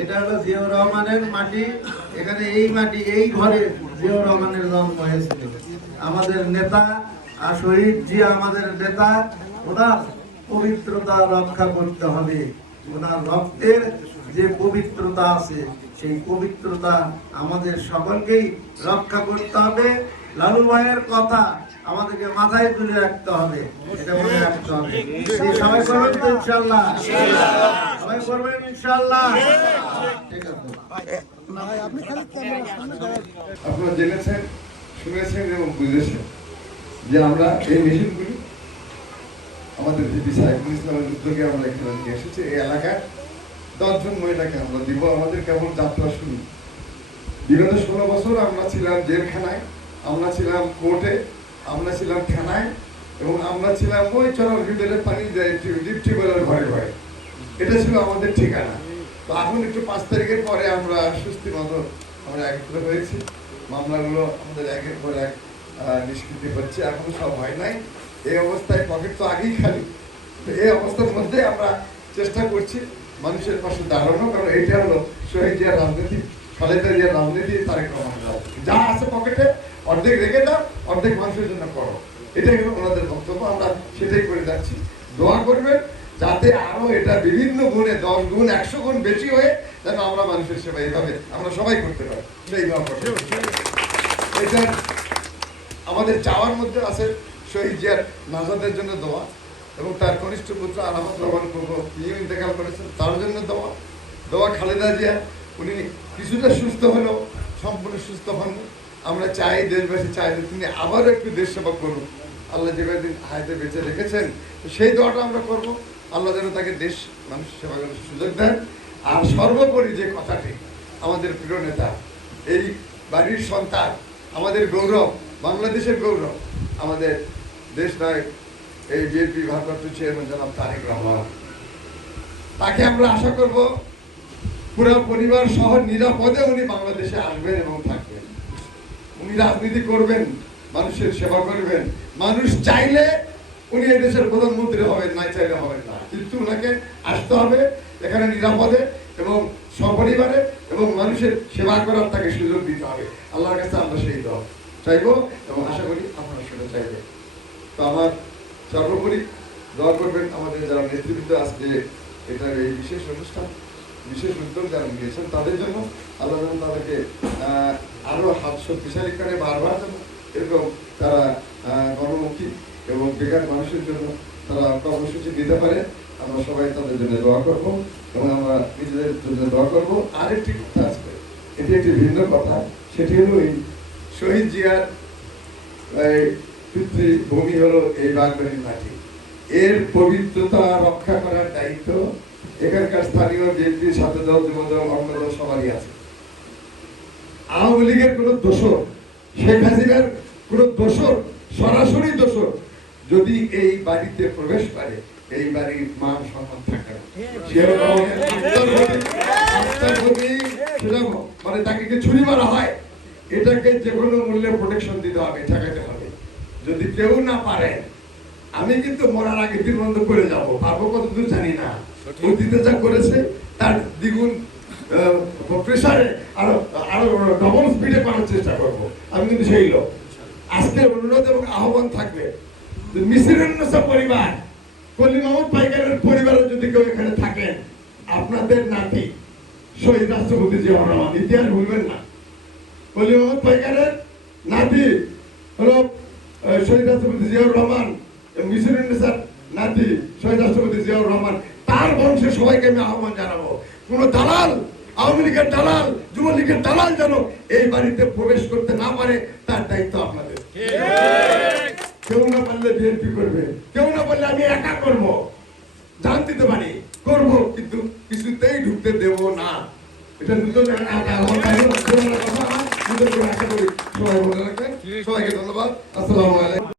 এটা হলো জিয়াউর রহমানের মাটি। এখানে এই মাটি, এই ঘরে জিয়াউর রহমানের জন্ম হয়েছিল। আমাদের নেতা আর শহীদ জিয়া আমাদের নেতা, ওনার পবিত্রতা রক্ষা করতে হবে। ওনার রক্তের যে পবিত্রতা আছে, সেই পবিত্রতা আমাদের সকলকেই রক্ষা করতে হবে। লালু ভাইয়ের কথা আমাদেরকে মাথায় তুলে রাখতে হবে, এটা মনে রাখতে হবে। সবাই করবেন তো ইনশাআল্লাহ? সবাই করবেন ইনশাআল্লাহ? ঠিক আছে। আপনারা জেনেছেন, শুনেছেন এবং বুঝেছেন যে আমরা এই মেশিনগুলি আমাদের ভিপি সাইফুল ইসলামের উদ্যোগে আমরা এখানে নিয়ে এসেছি। এই এলাকায় 10 জন মহিলাকে আমরা দিব। আমাদের কেবল যাত্রা শুরু। বিগত 16 বছর আমরা ছিলাম জেলখানায়, আমরা ছিলাম কোর্টে, আমরা ছিলাম থানায় এবং আমরা ছিলাম ওই চরম ভিতরে পানি যায় ডিপটিউবওয়েলের ঘরে ঘরে। এটা ছিল আমাদের ঠিকানা। তো এখন একটু 5 তারিখের পরে আমরা সুস্থি মতো আমরা একত্র হয়েছি। মামলাগুলো আমাদের একের পর এক নিষ্কৃতি হচ্ছে, এখন সব হয় নাই। এই অবস্থায় পকেট তো আগেই খালি। তো এই অবস্থার মধ্যে আমরা চেষ্টা করছি মানুষের পাশে দাঁড়ানো, কারণ এইটা হলো শহীদ জিয়ার রাজনীতি, খালেদা জিয়ার রাজনীতি, তারেক রহমানের রাজনীতি। যা আছে পকেটে অর্ধেক রেখে দাও, অর্ধেক মানুষের জন্য করো, এটাই হলো ওনাদের বক্তব্য। আমরা সেটাই করে যাচ্ছি। দোয়া করবেন যাতে আরো এটা বিভিন্ন গুণে 10 গুণ 100 গুণ বেশি হয়ে যেন আমরা মানুষের সেবা এইভাবে আমরা সবাই করতে পারি, সেই দোয়া করতে। এটা আমাদের চাওয়ার মধ্যে আছে শহীদ জিয়ার নাজাদের জন্য দোয়া, এবং তার কনিষ্ঠ পুত্র আরাফাত রহমান প্রভু তিনি ইন্তেকাল করেছেন, তার জন্য দোয়া। দোয়া খালেদা জিয়া, উনি কিছুটা সুস্থ হলেও সম্পূর্ণ সুস্থ হন। আমরা চাই, দেশবাসী চাই যে তিনি আবারও একটু দেশ সেবা করুন। আল্লাহ যে কয়েকদিন হায়াতে বেঁচে রেখেছেন, সেই দোয়াটা আমরা করবো। আল্লাহ যেন তাকে দেশ মানুষ সেবা করার সুযোগ দেন। আর সর্বোপরি যে কথাটি, আমাদের প্রিয় নেতা, এই বাড়ির সন্তান, আমাদের গৌরব, বাংলাদেশের গৌরব, আমাদের দেশ নায়ক, এই বিএনপি ভারপ্রাপ্ত চেয়ারম্যান জনাব তারেক রহমান, তাকে আমরা আশা করব পুরো পরিবার সহ নিরাপদে উনি বাংলাদেশে আসবেন এবং থাকবেন। উনি রাজনীতি করবেন, মানুষের সেবা করবেন। মানুষ চাইলে উনি এই দেশের প্রধানমন্ত্রী হবেন, না চাইলে হবেন না, কিন্তু ওনাকে আসতে হবে এখানে নিরাপদে এবং সপরিবারে, এবং মানুষের সেবা করার তাকে সুযোগ দিতে হবে। আল্লাহর কাছে আমরা সেই দোয়া চাইবো এবং আশা করি আপনারা সেটা চাইবেন। তো আমার সর্বোপরি দোয়া করবেন আমাদের যারা নেতৃবৃন্দ আজকে এটার এই বিশেষ অনুষ্ঠান, বিশেষ উদ্যোগ যারা নিয়েছেন তাদের জন্য। আল্লাহ যেন তাদেরকে আরো হাত শক্তিশালী করে বারবার যেন এরকম তারা গণমুখী এবং বেকার মানুষের জন্য তারা কর্মসূচি দিতে পারে। আমরা সবাই তাদের জন্য দোয়া করব এবং আমরা নিজেদের জন্য দোয়া করব। আরেকটি কথা আছে, এটি একটি ভিন্ন কথা, সেটি হলো এই শহীদ জিয়ার পিতৃভূমি হলো এই বাগবাড়ির মাটি। এর পবিত্রতা রক্ষা করার দায়িত্ব এখানকার স্থানীয় বিএনপি, ছাত্র দল, যুব দল, অঙ্গ দল সবারই আছে। আওয়ামী লীগের কোন দোষর, শেখ হাসিনার কোন দোষর, সরাসরি দোষর যদি এই বাড়িতে প্রবেশ করে, এই বাড়ির মান সম্মান থাকে না। মানে তাকে ছুরি মারা হয়, এটাকে যে কোনো মূল্যে প্রোটেকশন দিতে হবে, ঠেকাতে হবে। যদি কেউ না পারে, আমি কিন্তু মরার আগে দিন বন্ধ করে যাবো, পারবো কতদূর জানি না। অতীতে যা করেছে তার দ্বিগুণ প্রেসারে আরো আরো ডবল স্পিডে করার চেষ্টা করবো। আমি কিন্তু সেই লোক। আজকে অনুরোধ এবং আহ্বান থাকবে, মিসিরুন্নেসা পরিবার, কলি মাহমুদ পাইকারের পরিবারে যদি কেউ এখানে থাকেন, আপনাদের নাতি শহীদ রাষ্ট্রপতি জিয়াউর রহমান, ইতিহাস ভুলবেন না। কলি মাহমুদ পাইকারের নাতি হলো শহীদ রাষ্ট্রপতি জিয়াউর রহমান, মিসিরুন্নেসার নাতি শহীদ রাষ্ট্রপতি জিয়াউর রহমান, তার বংশে সবাইকে আমি আহ্বান জানাবো। কোন দালাল, আওয়ামী লীগের দালাল, যুবলীগের দালাল যেন এই বাড়িতে প্রবেশ করতে না পারে, তার দায়িত্ব আপনাদের। কেউ না পারলে বিএনপি করবে, কেউ না পারলে আমি একা করব, জান দিতে পারি করবো, কিন্তু কিছুতেই ঢুকতে দেব না। এটা নতুন আশা করি সবাই মনে রাখবেন। সবাইকে ধন্যবাদ। আসসালামু আলাইকুম।